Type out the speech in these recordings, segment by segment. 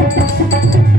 Música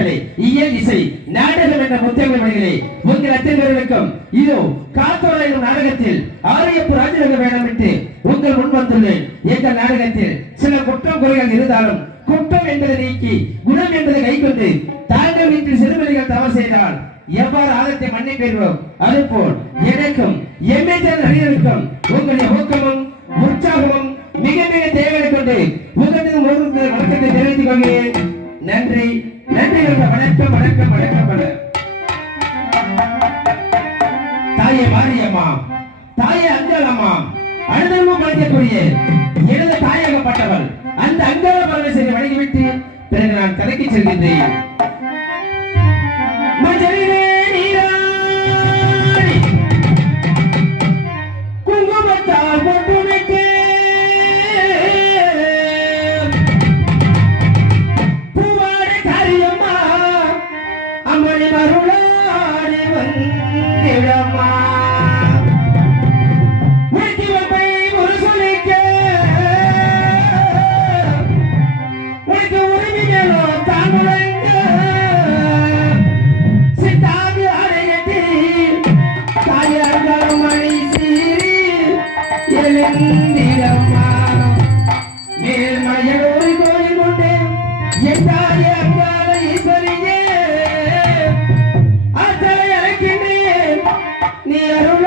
கட்டளை இயல் இசை நாடகம் என்ற முத்தியமணிகளே உங்கள் அத்தனைவருக்கும் இதோ காத்தோரா நாடகத்தில் ஆரியப்பு ராஜநக வேடம் விட்டு உங்கள் முன் வந்துள்ளேன். எங்கள் நாடகத்தில் சில குற்றம் குறைகள் இருந்தாலும் குற்றம் என்பதை நீக்கி குணம் என்பதை கைக்கொண்டு தாங்க வீட்டில் சிறுமிகள் தவறு செய்தால் எவ்வாறு ஆதத்தை மன்னிப்பீர்களோ அதுபோல் எனக்கும் எம்ஏ ஹரியனுக்கும் சங்கர பரமேஸ்வரி வணங்கிவிட்டு பிறகு நான் கதைக்கு செல்கின்றேன். நேரும்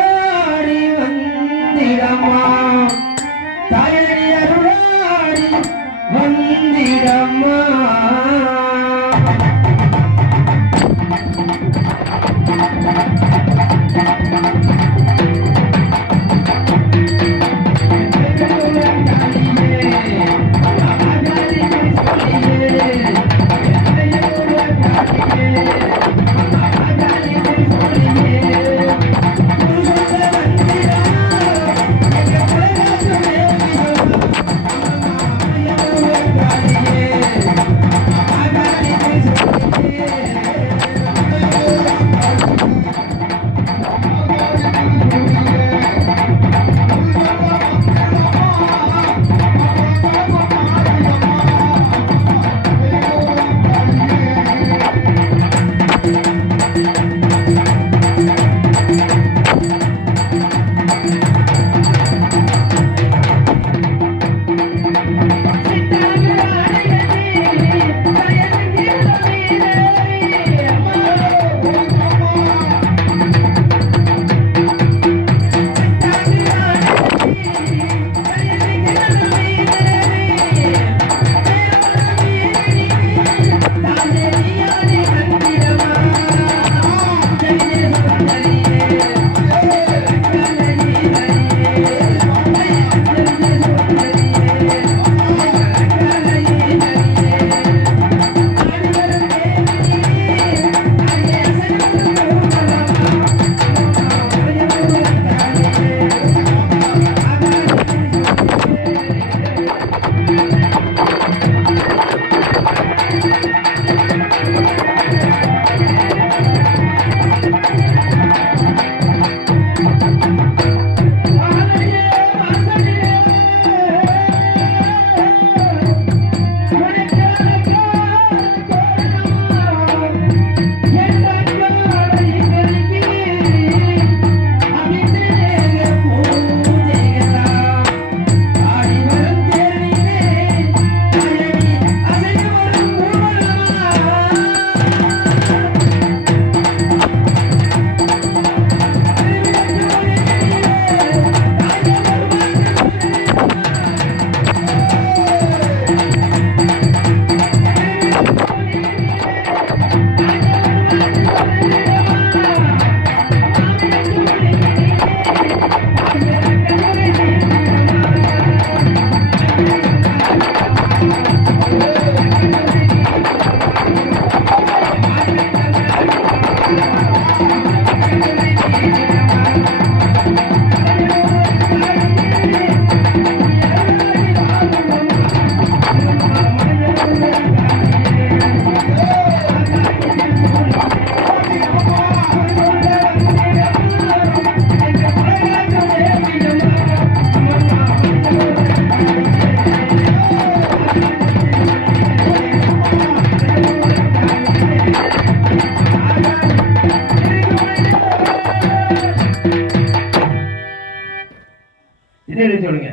எடுத்து விடுங்க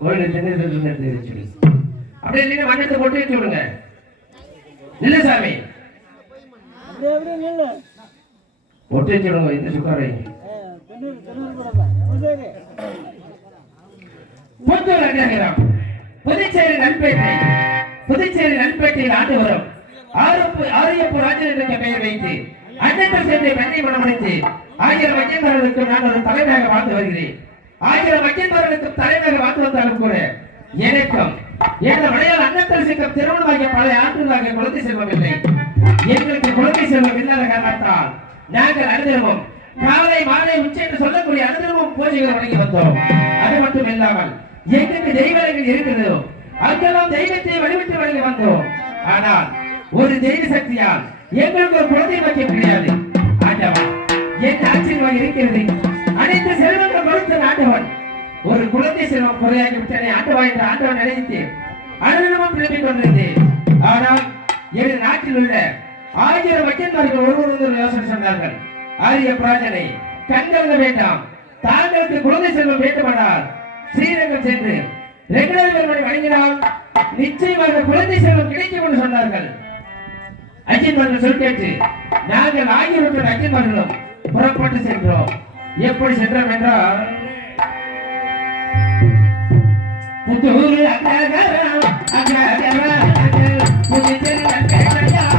கோயில் தென்னிருந்து எடுத்து வச்சு விடுங்க அப்படியே இல்லைன்னா மண்ணத்தை கொண்டு வச்சு விடுங்க. இல்ல சாமி. அப்படியே அப்படியே ஒட்டு வச்சு விடுங்க இந்த சுக்காரை புத்தூர் அக்ரஹாரம் புதுச்சேரி நண்பேட்டை புதுச்சேரி நண்பேட்டையில் ஆண்டு வரும் ஆரப்பு ஆரியப்பு ராஜன் என்ற பெயர் வைத்து அண்ணன் சேர்ந்து பெண்ணை மனமடைத்து ஆயிரம் வைத்தியர்களுக்கும் நான் ஒரு தலைமையாக வாழ்ந்து வருகிறேன். ஆயிரம் வைத்தியர்களுக்கும் தலைநகர் வாழ்ந்து வந்தாலும் கூட எனக்கும் எனது மலையாள அன்னத்தரசிக்கும் திருமணமாகிய பல ஆண்டுகளாக குழந்தை செல்வம் இல்லை. எங்களுக்கு குழந்தை செல்வம் இல்லாத காரணத்தால் நாங்கள் அனுதினமும் காலை மாலை உச்சி என்று சொல்லக்கூடிய அனுதினமும் பூஜைகளை வழங்கி வந்தோம். அது மட்டும் இல்லாமல் எங்களுக்கு தெய்வங்கள் இருக்கிறதோ. அங்கெல்லாம் தெய்வத்தை வழிபட்டு வழங்கி வந்தோம். ஆனால் ஒரு தெய்வ சக்தியால் எங்களுக்கு ஒரு குழந்தை பாக்கியம் ஒரு குழந்தை செல்வம் குறையாகி விட்டனை ஆண்டவா என்று ஆண்டவன் நினைத்து அனுதினமும் பிழைப்பிக் கொண்டிருந்தது ஆனால் எனது நாட்டில் உள்ள ஆயிரம் வக்கீல்மார்கள் ஒருவர் யோசனை சொன்னார்கள். ஆரிய பிராஜனை கண்கலங்க வேண்டாம். தாங்களுக்கு குழந்தை செல்வம் வேண்டுமானால் ஸ்ரீரங்கம் சென்று ரெகுலர் வழங்கினால் நிச்சயமாக குழந்தை செல்வம் கிடைக்கும் என்று சொன்னார்கள். அஜின்மார்கள் சொல் கேட்டு நாங்கள் ஆகியோருடன் அஜின்மார்களும் புறப்பட்டு சென்றோம். எப்படி சென்றோம் என்றால் புத்தூர் அக்ரஹாரம் இப்படி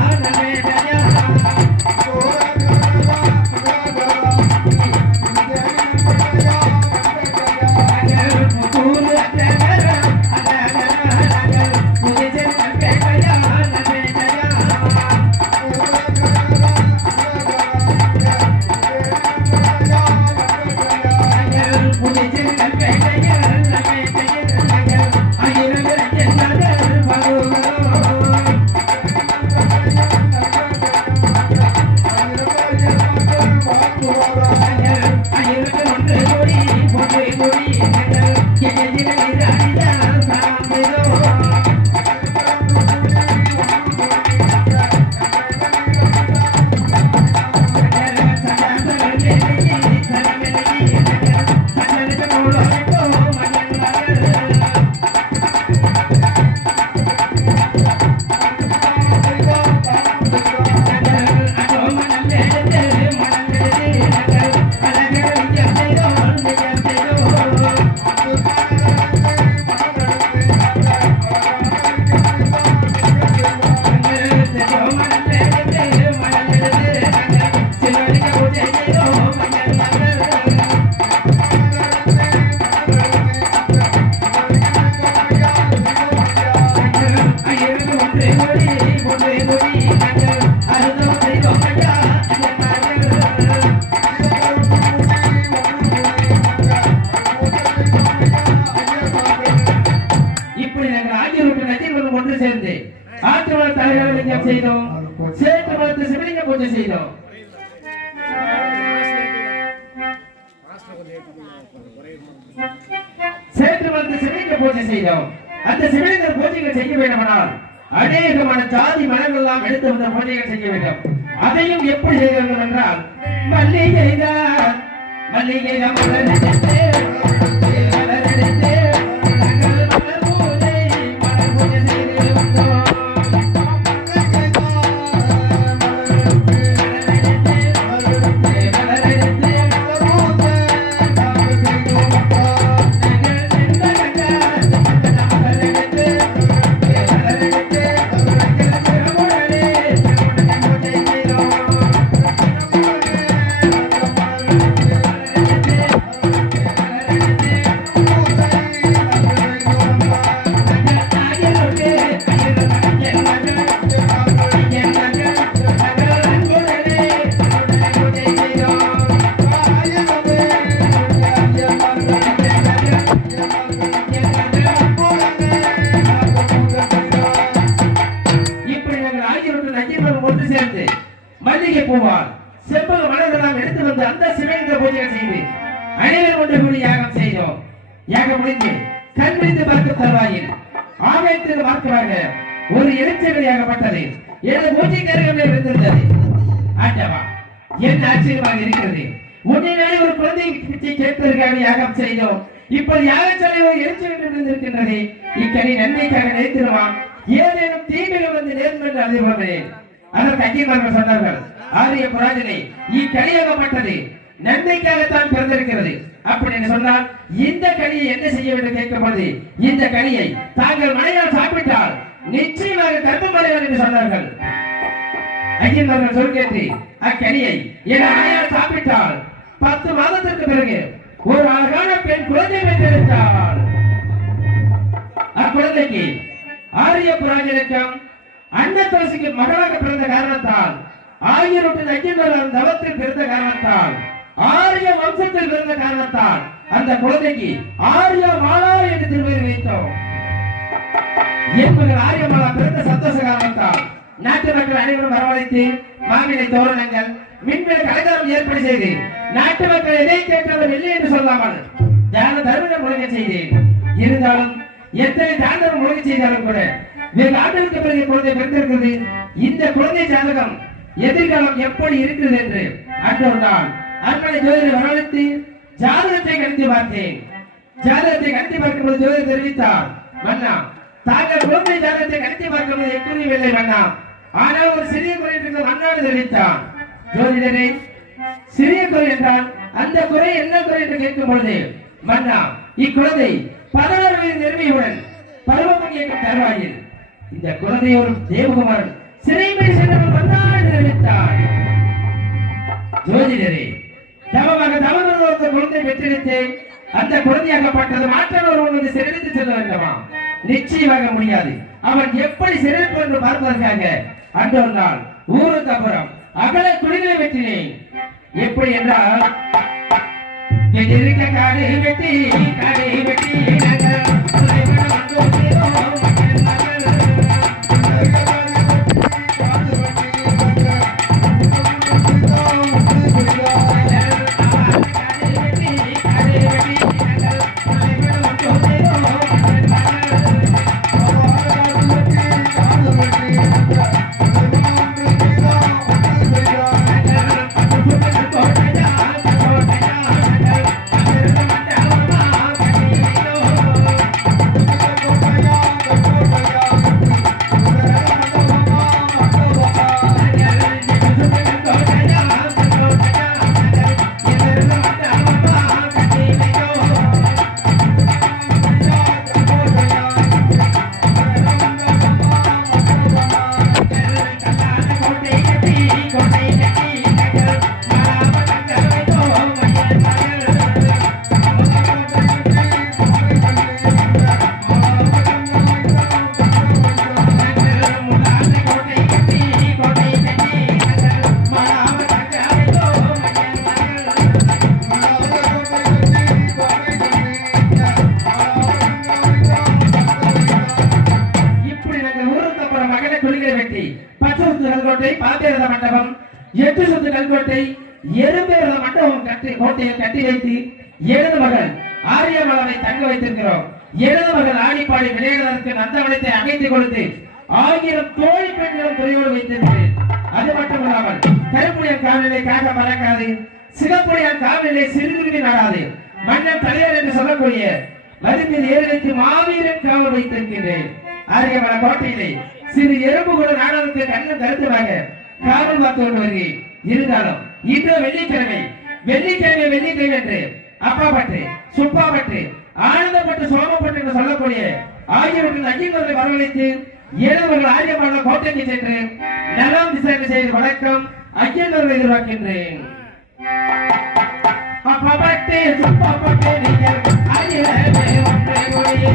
அநேகமான ஜாதி மனங்கள்லாம் எடுத்து வந்த பூஜைகள் செய்ய வேண்டும். அதையும் எப்படி செய்ய வேண்டும் என்றால் மல்லிகை தான் மல்லிகை தான் ஐயன் சொல் கேட்டு அக்கனியை என் ஆயா சாப்பிட்டால் பத்து மாதத்திற்கு பிறகு ஒரு அழகான பெண் குழந்தை பெற்றெடுத்தாள். அக்குழந்தைக்கு ஆரிய புராஜனுக்கும் அன்னத்தரசிக்கு மகளாக பிறந்த காரணத்தால் ஆயிரத்தில் ஐயன் தவத்தில் பிறந்த காரணத்தால் ஆரிய வம்சத்தில் பிறந்த காரணத்தால் அந்த குழந்தைக்கு ஆரிய மாலா என்று திருப்பதி வைத்தோம். என்பர்கள் ஆரியமாலா பிறந்த சந்தோஷ காரணத்தால் நாட்டு மக்கள் அனைவரும் வரவழைத்து மாமிலை தோரணங்கள் மின்விளக்கு அலங்காரம் ஏற்பாடு செய்து நாட்டு மக்கள் எதை கேட்டாலும் இல்லை என்று சொல்லாமல் தியான தர்மம் முழுங்க செய்தேன். இருந்தாலும் எத்தனை தாண்டவம் முழுங்க செய்தாலும் கூட வெகு ஆண்டுகளுக்கு பிறகு குழந்தை பிறந்திருக்கிறது. இந்த குழந்தை ஜாதகம் எதிர்காலம் எப்படி இருக்கிறது என்று அன்றொரு நாள் அன்பனை ஜோதிடரை வரவழைத்து ஜாதகத்தை கணித்து பார்த்தேன். ஜாதகத்தை கணித்து பார்க்கும்போது ஜோதிடர் தெரிவித்தார் மன்னா தாங்கள் குழந்தை ஜாதகத்தை கணித்து பார்க்கும்போது எக்குரியவில்லை மன்னா ஆனால் ஒரு சிறிய குறை என்று மன்னாடு தெரிவித்தான் ஜோதிடரை சிறிய குறை என்றால் அந்த குறை என்ன குறை என்று கேட்கும் பொழுது மன்னா இக்குழந்தை பதினாறு வயது நிறுவியுடன் பருவமன் என்ற தருவாயில் இந்த குழந்தை ஒரு தேவகுமாரன் சிறைமை சென்றவர் வந்தான் தெரிவித்தார். ஜோதிடரே தவமாக தவறு ஒரு குழந்தை பெற்றெடுத்து அந்த குழந்தையாகப்பட்டது மாற்றம் ஒருவன் வந்து சிறைத்து செல்ல வேண்டுமா? நிச்சயமாக முடியாது. அவன் எப்படி சிறைப்பு என்று பார்ப்பதற்காக அன்று ஒரு நாள் ஊருக்கு அப்புறம் அகல குடிகளை வெற்றினேன் எப்படி என்றால் வெடிருக்க காடு வெட்டி காடு வெட்டி நகர் கோட்டையை கட்டி வைத்து எனது மகள் ஆரியமலரை தங்க வைத்திருக்கிறோம். எனது மகள் ஆடிப்பாடி விளையாடுவதற்கு நந்தவனத்தை அமைத்து கொடுத்து ஆயிரம் தோழி பெண்களும் துறையோடு வைத்திருக்கிறேன். அது மட்டுமல்லாமல் கருப்புடையான் காவலிலே காக மறக்காது சிகப்புடையான் காவலிலே சிறுகுருவி நடாது மன்னன் தலைவர் என்று சொல்லக்கூடிய மருந்தில் ஏறி வைத்து மாவீரன் காவல் வைத்திருக்கின்றேன். ஆரியமல கோட்டையிலே சிறு எறும்பு கூட நாடகத்தை கண்ணும் கருத்துமாக காவல் பார்த்து கொண்டு வருகிறேன். இருந்தாலும் இன்று வெள்ளிக்கிழமை வெள்ளிக்கிழமை வெள்ளிக்கிழமை என்று அப்பா பற்றி சுப்பா பற்றி ஆனந்தப்பட்டு சோமப்பட்டு என்று சொல்லக்கூடிய ஆகியவற்றின் அங்கீகாரத்தை வரவழைத்து ஏழவர்கள் ஆரியமான கோட்டைக்கு சென்று நலம் விசாரணை செய்து வணக்கம் அங்கீகாரத்தை எதிர்பார்க்கின்றேன். அப்பா பட்டு சுப்பா பட்டு நீங்கள் ஆயிரமே ஒன்றே மொழியே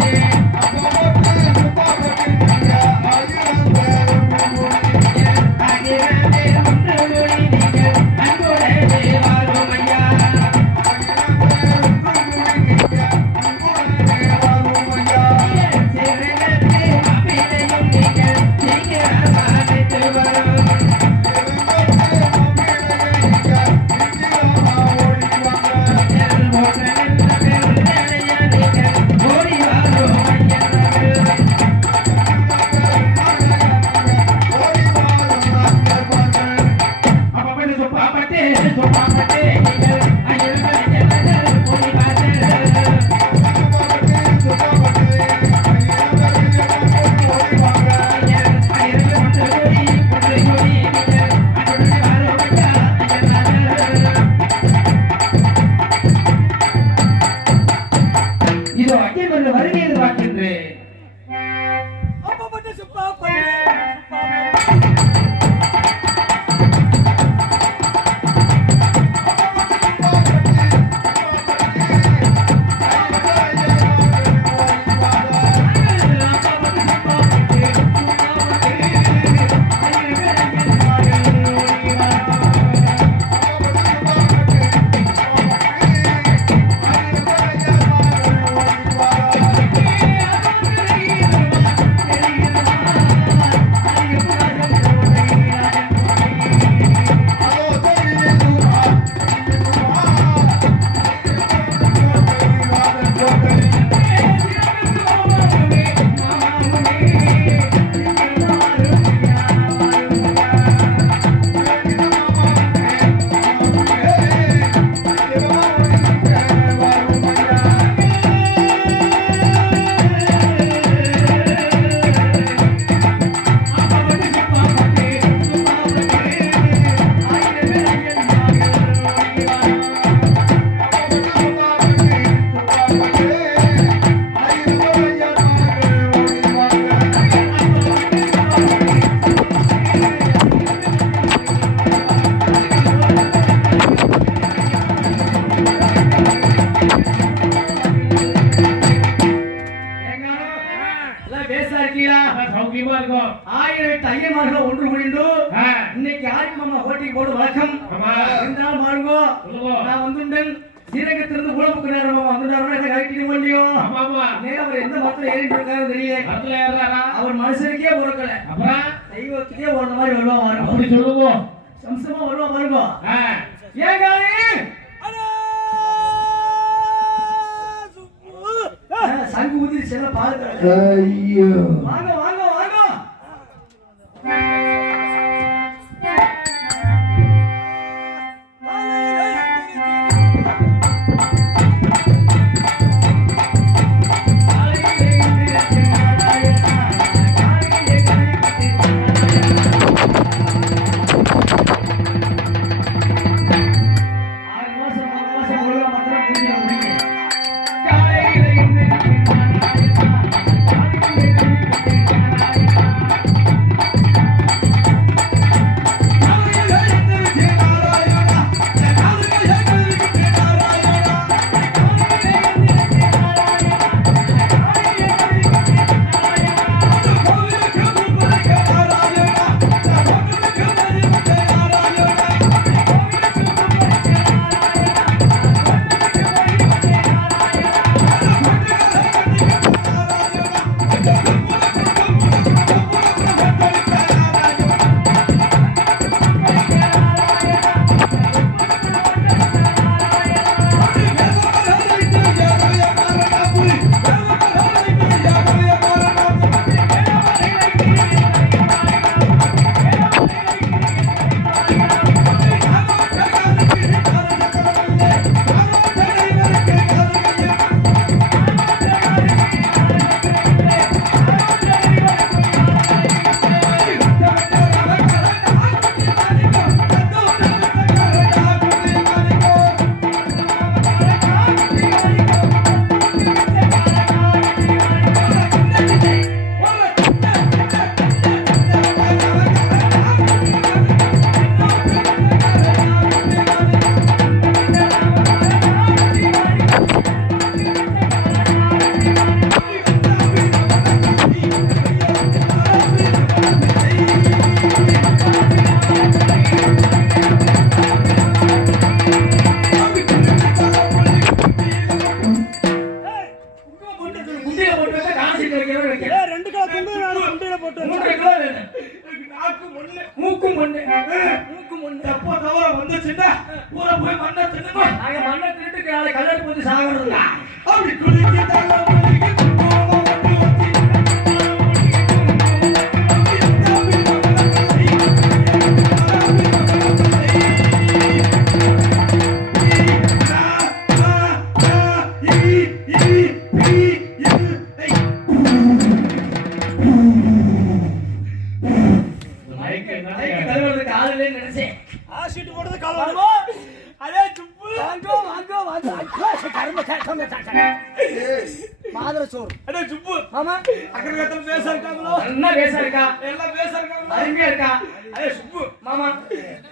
மாதுளை சோறு அடே சுப்பு ஆமா அக்கற கத்த பேச இருக்காங்களோ நல்லா பேச இருக்கா எல்லாம் பேச இருக்காங்களோ அருமையா இருக்கா அடே சுப்பு மாமா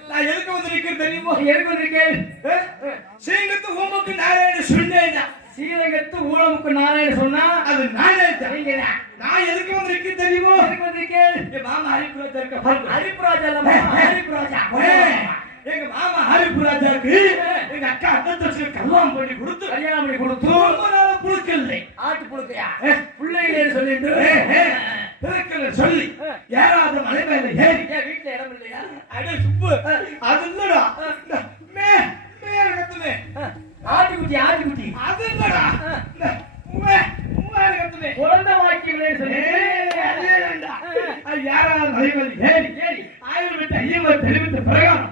நான் எதுக்கு வந்து நிக்கிறேன் தெரியுமா எதுக்கு வந்து இருக்கேன் சீங்கத்து ஊமக்கு நாராயண எங்க மாமா ஹரிப்பு ராஜாக்கு எங்க அக்கா அண்ணத்தருக்கு கல்யாணம் பண்ணி கொடுத்து கல்யாணம் பண்ணி கொடுத்து? ரொம்ப நாள புழுக்கல்லை. ஆட்டு புழுக்கையா? பிள்ளைகளே சொல்லிட்டு? பிறக்கல சொல்லி யாராவது மலை மேல ஏறி வீட்டுல இடம் இல்லையா? அடே சுப்பு. அது இல்லடா. மே மே இடத்துலே ஆட்டுக்குட்டி ஆட்டுக்குட்டி. அது இல்லடா. மே குழந்தை வாக்கியங்களே சொல்லி யாராவது மலை மேல ஏறி ஆயுள் விட்டு ஐயவர் தெரிவித்த பிரகாரம்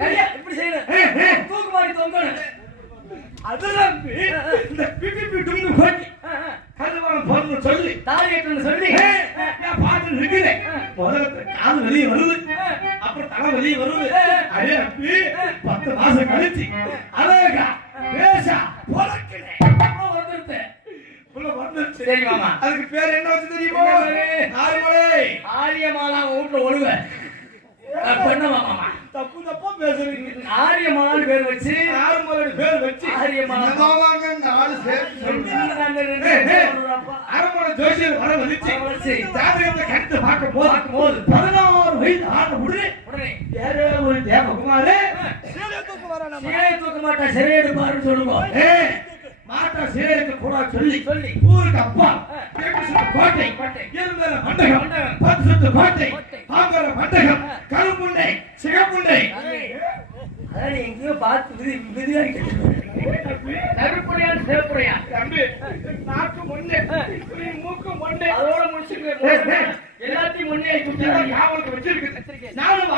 கைய இப்படி செய்யணும். தூக்கு மாதிரி தொங்கணும். அதுதான் கோட்டை இருந்தர மண்டகம் பத்து சுத்து கோட்டை பாம்பர மண்டகம் கருப்புண்டை சிகப்புண்டை. அதாவது நாக்கு முன்னே மூக்கு முன்னே அதோட முடிச்சிருக்கேன் எல்லாத்தையும் முன்னே யாவனுக்கு வச்சிருக்கு நானும்